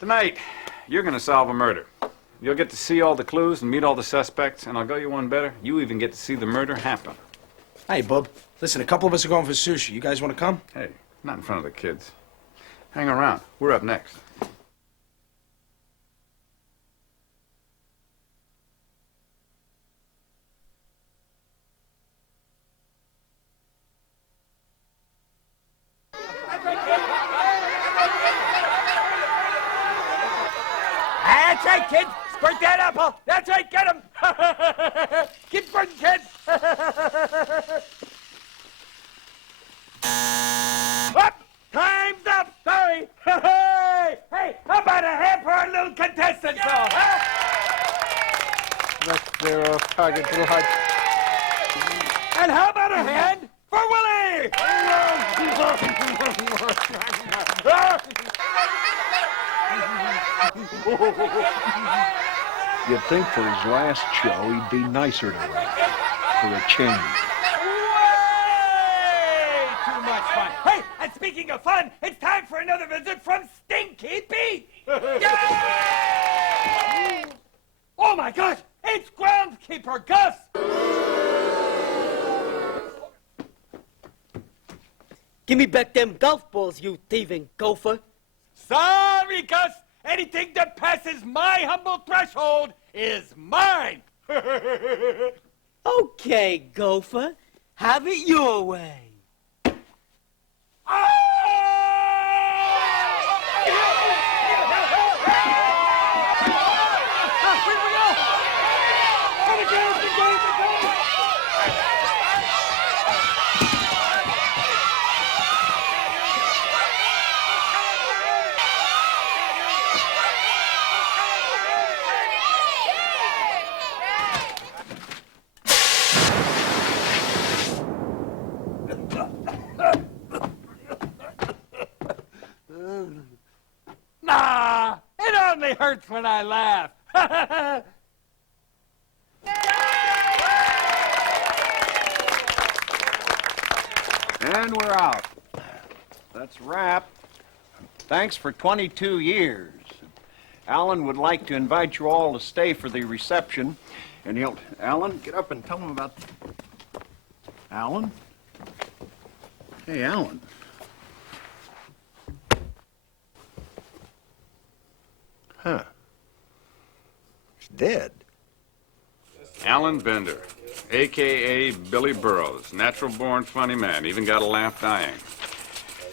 Tonight, you're gonna solve a murder. You'll get to see all the clues and meet all the suspects, and I'll go you one better. You even get to see the murder happen. Hey, bub. Listen, a couple of us are going for sushi. You guys want to come? Hey, not in front of the kids. Hang around. We're up next. That's right, kid. Squirt that apple. That's right, get him. Keep squirting, kid. Up! Time's up. Sorry. Hey, how about a hand for our little contestant, huh? That's their target, little heart. And how about a hand for Willie? You'd think for his last show he'd be nicer to Ray. For a change. Way too much fun. Hey, and speaking of fun, it's time for another visit from Stinky Pete. Yay! Oh my gosh, it's groundskeeper Gus. Give me back them golf balls, you thieving gopher. Sorry, Gus. Anything that passes my humble threshold is mine. Okay, gopher. Have it your way. Nah, it only hurts when I laugh. And we're out. That's wrap. Thanks for 22 years. Alan would like to invite you all to stay for the reception. And he'll... Alan, get up and tell him about... Alan? Hey, Alan. Huh. He's dead. Alan Bender, a.k.a. Billy Burroughs, natural-born funny man, even got a laugh dying.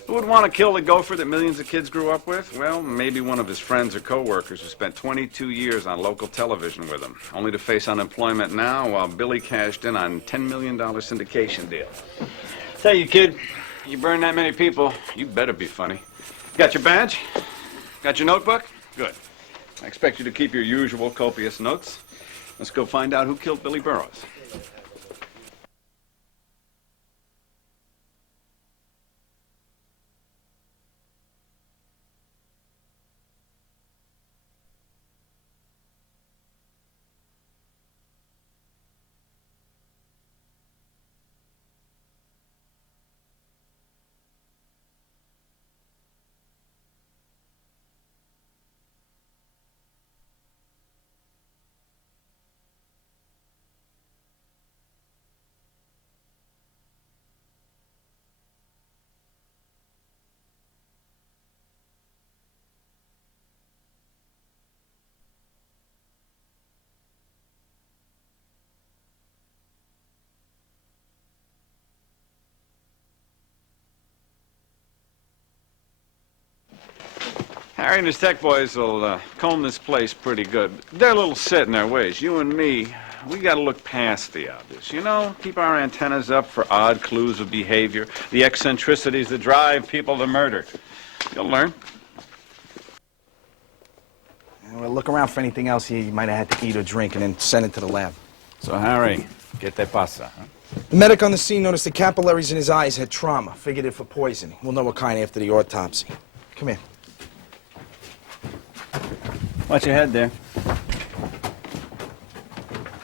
Who would want to kill the gopher that millions of kids grew up with? Well, maybe one of his friends or co-workers who spent 22 years on local television with him, only to face unemployment now while Billy cashed in on $10 million syndication deal. Tell you, kid, you burn that many people, you better be funny. Got your badge? Got your notebook? Good. I expect you to keep your usual copious notes. Let's go find out who killed Billy Burroughs. Harry and his tech boys will comb this place pretty good. They're a little set in their ways. You and me, we got to look past the obvious. You know, keep our antennas up for odd clues of behavior, the eccentricities that drive people to murder. You'll learn. Well, look around for anything else you might have had to eat or drink and then send it to the lab. So, Harry, ¿qué te pasa? Huh? The medic on the scene noticed the capillaries in his eyes had trauma. Figured it for poisoning. We'll know what kind after the autopsy. Come here. Watch your head there.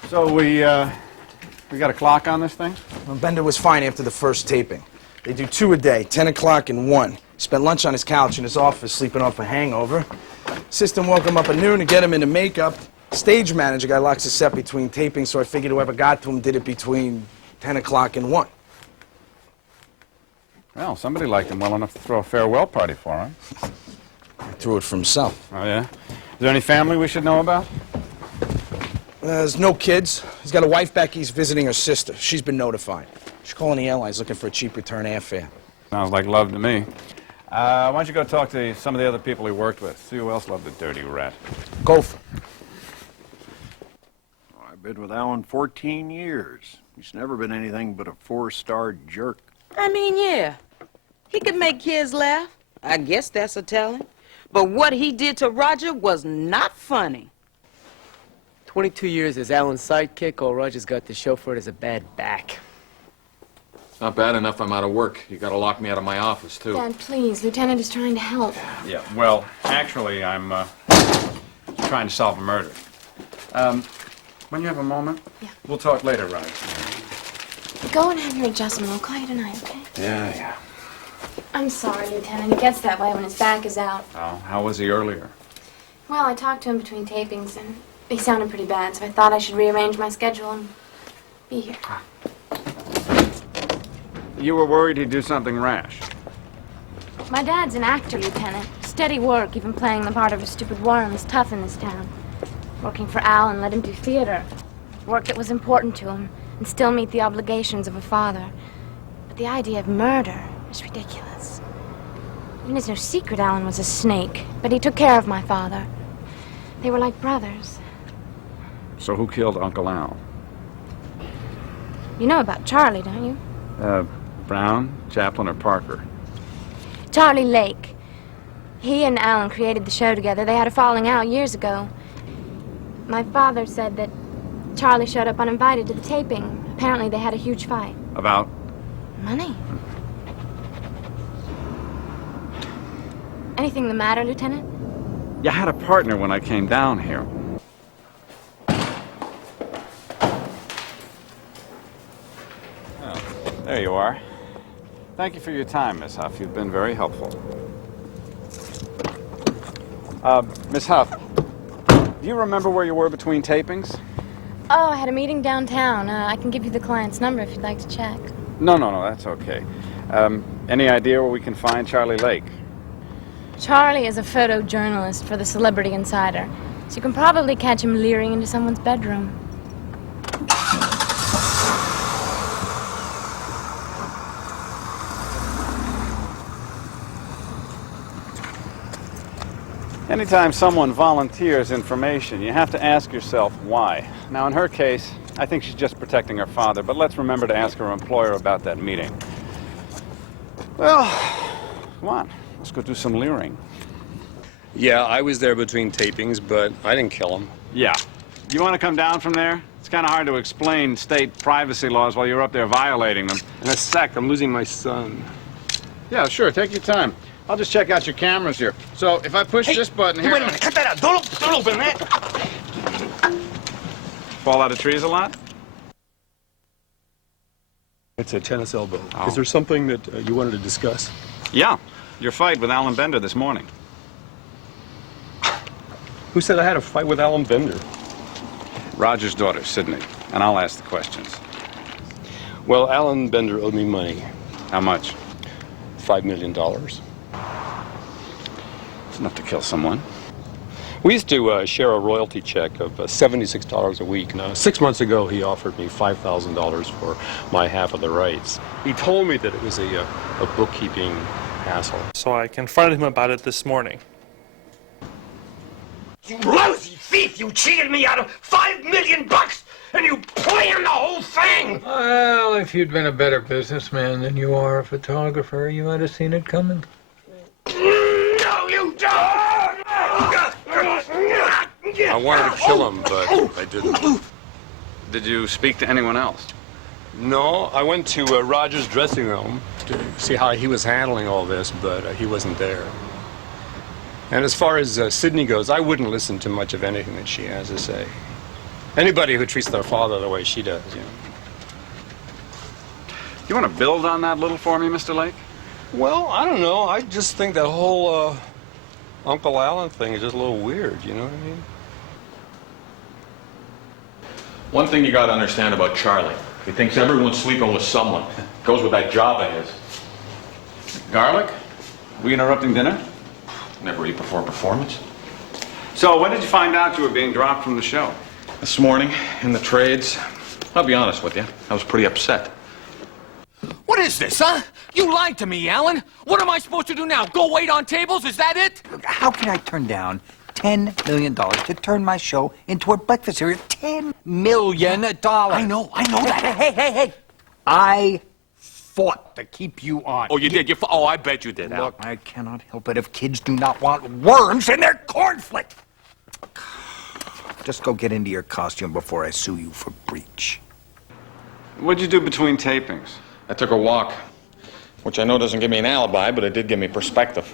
So we got a clock on this thing? Well, Bender was fine after the first taping. They do 2 a day, 10 o'clock and 1. Spent lunch on his couch in his office sleeping off a hangover. Assistant woke him up at noon to get him into makeup. Stage manager guy locks his set between tapings, so I figured whoever got to him did it between 10 o'clock and 1. Well, somebody liked him well enough to throw a farewell party for him. He threw it for himself. Oh, yeah? Is there any family we should know about? There's no kids. He's got a wife, Becky. He's visiting her sister. She's been notified. She's calling the airlines looking for a cheap return airfare. Sounds like love to me. Why don't you go talk to some of the other people he worked with? See who else loved the dirty rat. Gopher. I've been with Alan 14 years. He's never been anything but a 4-star jerk. I mean, yeah. He could make kids laugh. I guess that's a talent. But what he did to Roger was not funny. 22 years as Alan's sidekick, old Roger's got the show for it as a bad back. It's not bad enough I'm out of work. You gotta lock me out of my office, too. Dad, please. Lieutenant is trying to help. Yeah, well, actually, I'm trying to solve a murder. When you have a moment, Yeah. We'll talk later, Raj. Go and have your adjustment. I'll call you tonight, okay? Yeah. I'm sorry, Lieutenant. He gets that way when his back is out. Oh, how was he earlier? Well, I talked to him between tapings, and he sounded pretty bad, so I thought I should rearrange my schedule and be here. You were worried he'd do something rash. My dad's an actor, Lieutenant. Steady work, even playing the part of a stupid worm is tough in this town. Working for Alan let him do theater. Work that was important to him, and still meet the obligations of a father. But the idea of murder is ridiculous. It is no secret Alan was a snake, but he took care of my father. They were like brothers. So who killed Uncle Al? You know about Charlie, don't you? Brown, Chaplin, or Parker? Charlie Lake. He and Alan created the show together. They had a falling out years ago. My father said that Charlie showed up uninvited to the taping. Apparently they had a huge fight. About? Money. Anything the matter, Lieutenant? You had a partner when I came down here. Oh, there you are. Thank you for your time, Miss Huff. You've been very helpful. Miss Huff, do you remember where you were between tapings? Oh, I had a meeting downtown. I can give you the client's number if you'd like to check. No, that's okay. Any idea where we can find Charlie Lake? Charlie is a photojournalist for the Celebrity Insider, so you can probably catch him leering into someone's bedroom. Anytime someone volunteers information, you have to ask yourself why. Now, in her case, I think she's just protecting her father, but let's remember to ask her employer about that meeting. Well, come on, let's go do some leering. Yeah, I was there between tapings, but I didn't kill him. Yeah. You want to come down from there? It's kind of hard to explain state privacy laws while you're up there violating them. In a sec, I'm losing my son. Yeah, sure, take your time. I'll just check out your cameras here. So, if I push this button here... Wait a minute, cut that out. Don't open that. Fall out of trees a lot? It's a tennis elbow. Oh. Is there something that you wanted to discuss? Yeah, your fight with Alan Bender this morning. Who said I had a fight with Alan Bender? Roger's daughter, Sydney, and I'll ask the questions. Well, Alan Bender owed me money. How much? $5 million. It's enough to kill someone. We used to share a royalty check of $76 a week. Now, 6 months ago, he offered me $5,000 for my half of the rights. He told me that it was a bookkeeping hassle. So I confronted him about it this morning. You lousy thief! You cheated me out of $5 million, and you planned the whole thing! Well, if you'd been a better businessman than you are a photographer, you might have seen it coming. No, you don't! I wanted to kill him, but I didn't. Did you speak to anyone else? No, I went to Roger's dressing room to see how he was handling all this, but he wasn't there. And as far as Sydney goes, I wouldn't listen to much of anything that she has to say. Anybody who treats their father the way she does, you know. You want to build on that a little for me, Mr. Lake? Well, I don't know. I just think that whole Uncle Alan thing is just a little weird, you know what I mean? One thing you gotta understand about Charlie. He thinks everyone's sleeping with someone. Goes with that job of his. Garlic? We interrupting dinner? Never eat before a performance. So, when did you find out you were being dropped from the show? This morning, in the trades. I'll be honest with you, I was pretty upset. What is this, huh? You lied to me, Alan. What am I supposed to do now? Go wait on tables? Is that it? Look, how can I turn down $10 million to turn my show into a breakfast cereal? $10 million. I know that. Hey. I fought to keep you on. Oh, you did? Oh, I bet you did, Alan. Look, I cannot help it if kids do not want worms in their cornflakes. Just go get into your costume before I sue you for breach. What'd you do between tapings? I took a walk, which I know doesn't give me an alibi, but it did give me perspective.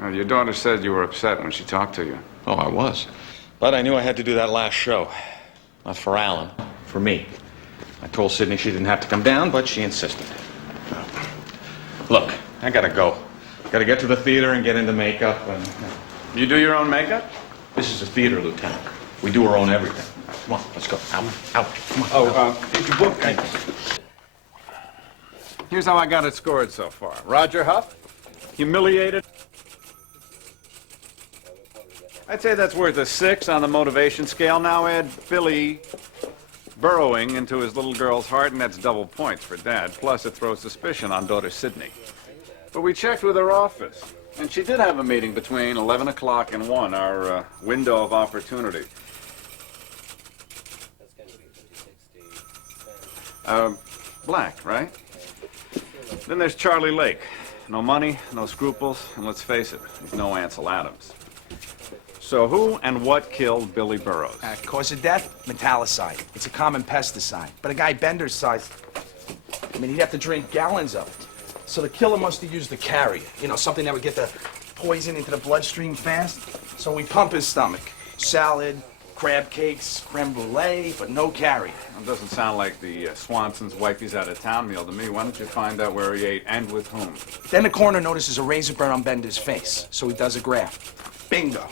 Your daughter said you were upset when she talked to you. Oh, I was. But I knew I had to do that last show. Not for Alan, for me. I told Sydney she didn't have to come down, but she insisted. Look, I gotta go. Gotta get to the theater and get into makeup and... You do your own makeup? This is a theater, Lieutenant. We do our own everything. Come on, let's go. Out. Come on. Did you book? Here's how I got it scored so far. Roger Huff, humiliated. I'd say that's worth a 6 on the motivation scale. Now add Billy burrowing into his little girl's heart, and that's double points for Dad. Plus, it throws suspicion on daughter Sydney. But we checked with her office, and she did have a meeting between 11 o'clock and 1, our window of opportunity. Black, right? Then there's Charlie Lake. No money, no scruples, and let's face it, he's no Ansel Adams. So who and what killed Billy Burrows? Cause of death? Metallicide. It's a common pesticide. But a guy Bender's size, he'd have to drink gallons of it. So the killer must have used the carrier. You know, something that would get the poison into the bloodstream fast. So we pump his stomach. Salad, crab cakes, creme brulee, but no carrier. It doesn't sound like the Swanson's wifey's out of town meal to me. Why don't you find out where he ate and with whom? Then the coroner notices a razor burn on Bender's face, so he does a graft. Bingo.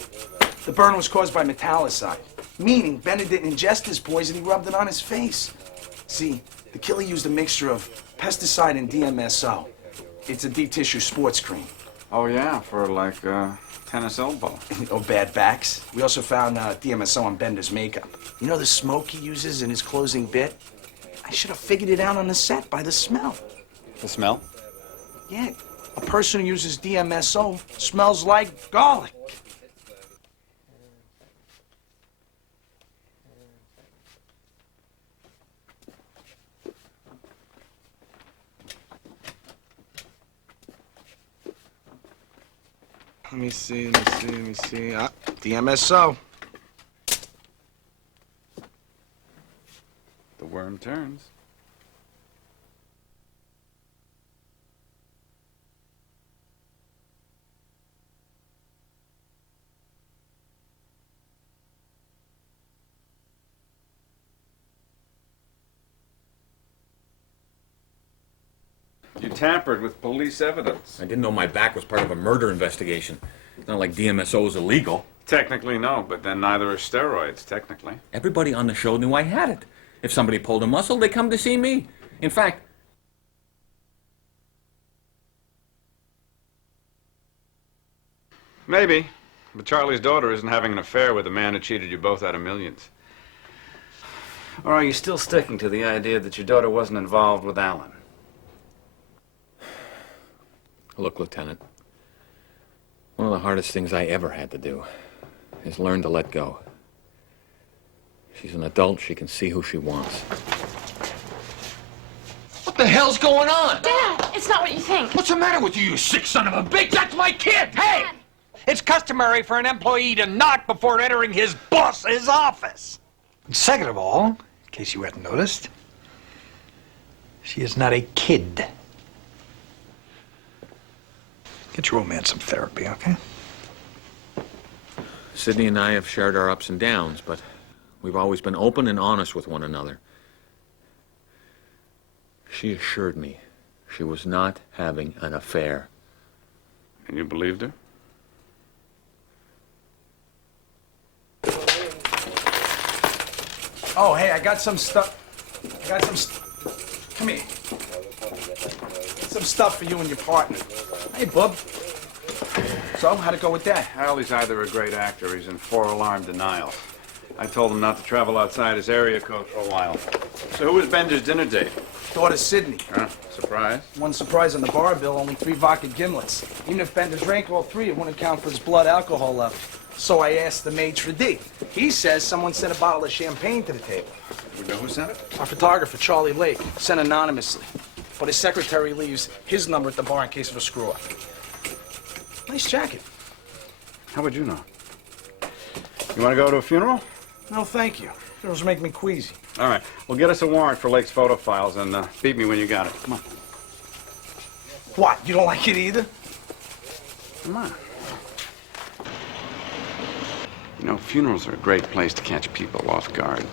The burn was caused by metallicide, meaning Bender didn't ingest his poison, he rubbed it on his face. See, the killer used a mixture of pesticide and DMSO. It's a deep tissue sports cream. Oh, yeah, for like tennis elbow. Or bad backs. We also found DMSO on Bender's makeup. You know the smoke he uses in his closing bit? I should have figured it out on the set by the smell. The smell? Yeah, a person who uses DMSO smells like garlic. Let me see. DMSO. The worm turns. You tampered with police evidence. I didn't know my back was part of a murder investigation. It's not like DMSO is illegal. Technically, no, but then neither are steroids, technically. Everybody on the show knew I had it. If somebody pulled a muscle, they come to see me. In fact, Maybe, but Charlie's daughter isn't having an affair with a man who cheated you both out of millions. Or are you still sticking to the idea that your daughter wasn't involved with Alan? look, Lieutenant, one of the hardest things I ever had to do is learn to let go. She's an adult. She can see who she wants. What the hell's going on? Dad, it's not what you think. What's the matter with you, you sick son of a bitch? That's my kid! Hey! Dad. It's customary for an employee to knock before entering his boss's office. Second of all, in case you hadn't noticed, she is not a kid. Get your old man some therapy, okay? Sydney and I have shared our ups and downs, but we've always been open and honest with one another. She assured me she was not having an affair. And you believed her? Oh, hey, I got some stuff. Come here. Some stuff for you and your partner. Hey, bub. So, how'd it go with that? Well, he's either a great actor or he's in 4-alarm denial. I told him not to travel outside his area code for a while. So who was Bender's dinner date? Daughter Sydney. Huh? Surprise? One surprise on the bar bill, only 3 vodka gimlets. Even if Bender drank all 3, it wouldn't account for his blood alcohol level. So I asked the maitre d'. He says someone sent a bottle of champagne to the table. We know who sent it? Our photographer, Charlie Lake, sent anonymously. But his secretary leaves his number at the bar in case of a screw-up. Nice jacket. How would you know? You want to go to a funeral? No, thank you. Funerals make me queasy. All right. Well, get us a warrant for Lake's photo files and beat me when you got it. Come on. What? You don't like it either? Come on. You know, funerals are a great place to catch people off guard.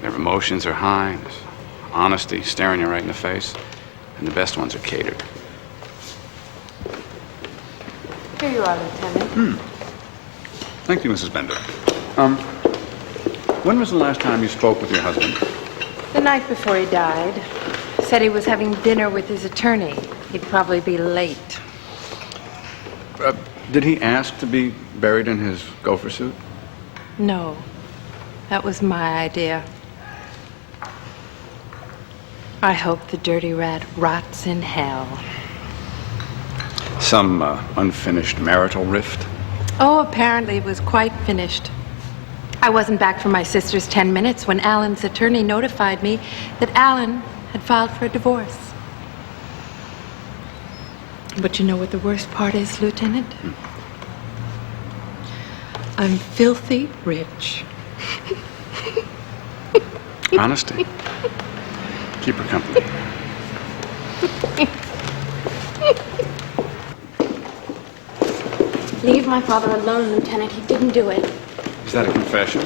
Their emotions are high, there's honesty staring you right in the face, and the best ones are catered. Here you are, Lieutenant. Thank you, Mrs. Bender. When was the last time you spoke with your husband? The night before he died. Said he was having dinner with his attorney. He'd probably be late. Did he ask to be buried in his gopher suit? No. That was my idea. I hope the dirty rat rots in hell. Some unfinished marital rift? Oh, apparently it was quite finished. I wasn't back from my sister's 10 minutes when Alan's attorney notified me that Alan had filed for a divorce. But you know what the worst part is, Lieutenant? I'm filthy rich. Honesty. Keep her company. Leave my father alone, Lieutenant. He didn't do it. Is that a confession?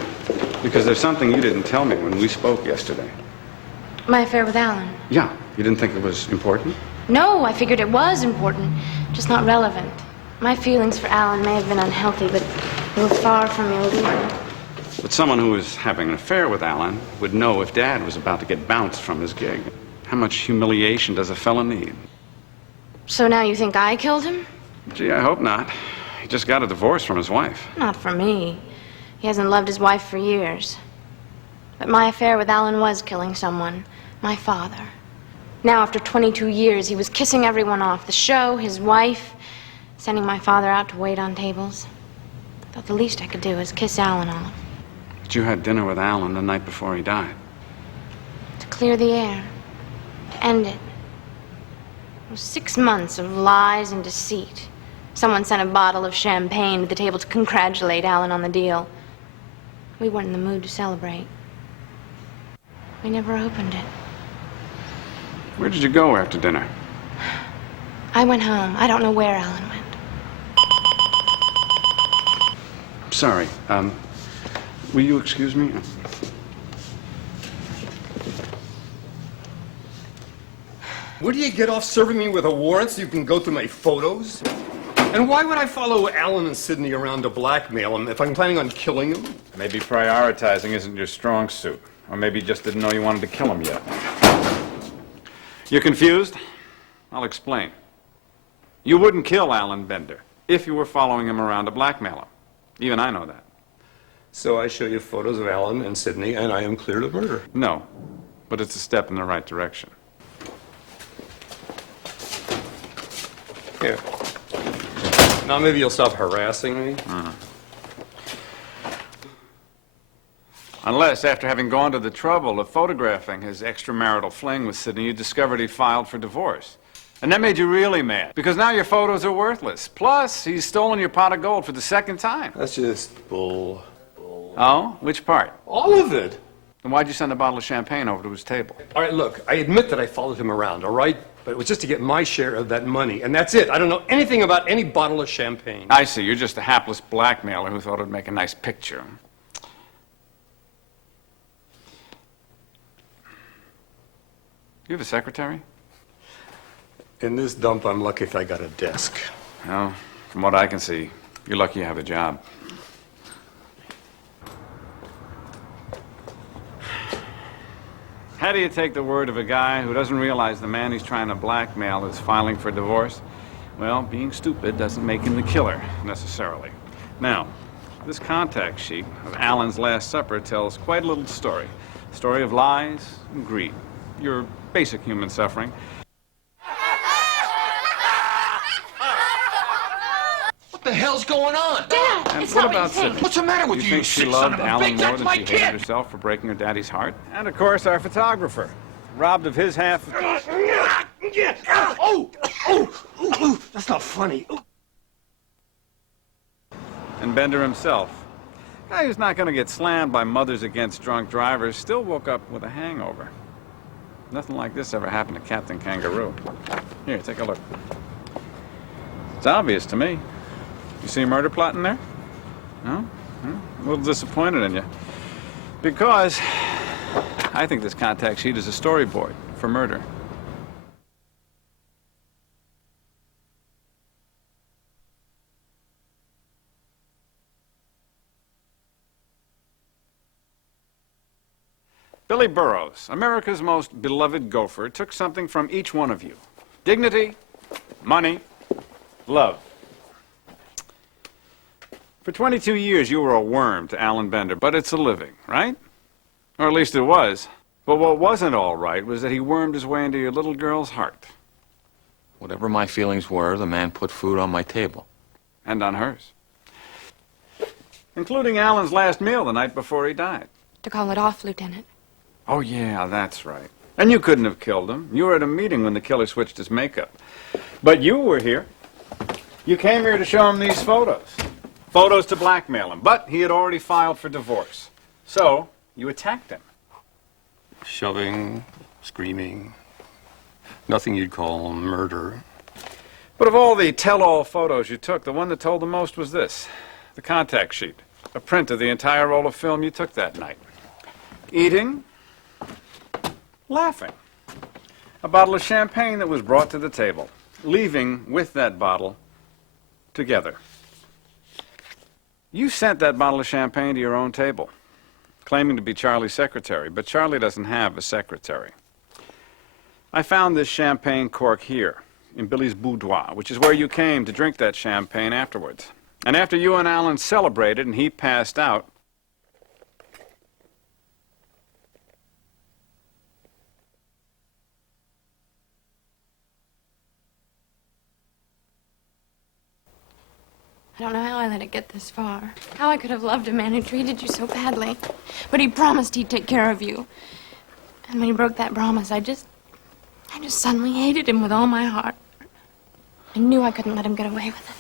Because there's something you didn't tell me when we spoke yesterday. My affair with Alan. Yeah, you didn't think it was important? No, I figured it was important, just not relevant. My feelings for Alan may have been unhealthy, but they were far from illegal. But someone who was having an affair with Alan would know if Dad was about to get bounced from his gig. How much humiliation does a fella need? So now you think I killed him? Gee, I hope not. He just got a divorce from his wife. Not for me. He hasn't loved his wife for years. But my affair with Alan was killing someone. My father. Now, after 22 years, he was kissing everyone off. The show, his wife, sending my father out to wait on tables. I thought the least I could do was kiss Alan off. But you had dinner with Alan the night before he died. To clear the air. To end it. It was 6 months of lies and deceit. Someone sent a bottle of champagne to the table to congratulate Alan on the deal. We weren't in the mood to celebrate. We never opened it. Where did you go after dinner? I went home. I don't know where Alan went. Sorry. Will you excuse me? Where do you get off serving me with a warrant so you can go through my photos? And why would I follow Alan and Sydney around to blackmail him if I'm planning on killing him? Maybe prioritizing isn't your strong suit. Or maybe you just didn't know you wanted to kill him yet. You're confused? I'll explain. You wouldn't kill Alan Bender if you were following him around to blackmail him. Even I know that. So I show you photos of Alan and Sydney, and I am cleared of murder. No, but it's a step in the right direction. Here. Now maybe you'll stop harassing me. Unless, after having gone to the trouble of photographing his extramarital fling with Sydney, you discovered he'd filed for divorce. And that made you really mad, because now your photos are worthless. Plus, he's stolen your pot of gold for the second time. That's just bull. Oh? Which part? All of it. Then why'd you send a bottle of champagne over to his table? All right, look, I admit that I followed him around, all right? But it was just to get my share of that money, and that's it. I don't know anything about any bottle of champagne. I see. You're just a hapless blackmailer who thought it'd make a nice picture. You have a secretary? In this dump, I'm lucky if I got a desk. Well, from what I can see, you're lucky you have a job. How do you take the word of a guy who doesn't realize the man he's trying to blackmail is filing for divorce? Well, being stupid doesn't make him the killer, necessarily. Now, this contact sheet of Alan's Last Supper tells quite a little story. A story of lies and greed. Your basic human suffering. What the hell's going on? Dad, And it's what not what about you think. Sydney? What's the matter with Do you, you you think she sick son loved of a Alan bitch? more That's than my she kid. hated herself for breaking her daddy's heart? And of course, our photographer, robbed of his half. Oh, that's not funny. And Bender himself. Guy who's not going to get slammed by mothers against drunk drivers still woke up with a hangover. Nothing like this ever happened to Captain Kangaroo. Here, take a look. It's obvious to me. You see a murder plot in there? No? A little disappointed in you. Because I think this contact sheet is a storyboard for murder. Billy Burroughs, America's most beloved gopher, took something from each one of you. Dignity, money, love. For 22 years, you were a worm to Alan Bender, but it's a living, right? Or at least it was. But what wasn't all right was that he wormed his way into your little girl's heart. Whatever my feelings were, the man put food on my table. And on hers. Including Alan's last meal the night before he died. To call it off, Lieutenant. Oh, yeah, that's right. And you couldn't have killed him. You were at a meeting when the killer switched his makeup. But you were here. You came here to show him these photos. Photos to blackmail him. But he had already filed for divorce. So, you attacked him. Shoving, screaming, nothing you'd call murder. But of all the tell-all photos you took, the one that told the most was this. The contact sheet. A print of the entire roll of film you took that night. Eating. Laughing. A bottle of champagne that was brought to the table. Leaving with that bottle together. You sent that bottle of champagne to your own table, claiming to be Charlie's secretary, but Charlie doesn't have a secretary. I found this champagne cork here, in Billy's boudoir, which is where you came to drink that champagne afterwards. And after you and Alan celebrated and he passed out, I don't know how I let it get this far. How I could have loved a man who treated you so badly. But he promised he'd take care of you. And when he broke that promise, I just suddenly hated him with all my heart. I knew I couldn't let him get away with it.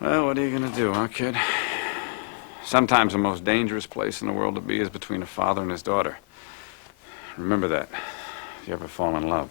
well, what are you gonna do, huh, kid? Sometimes the most dangerous place in the world to be is between a father and his daughter. Remember that, if you ever fall in love.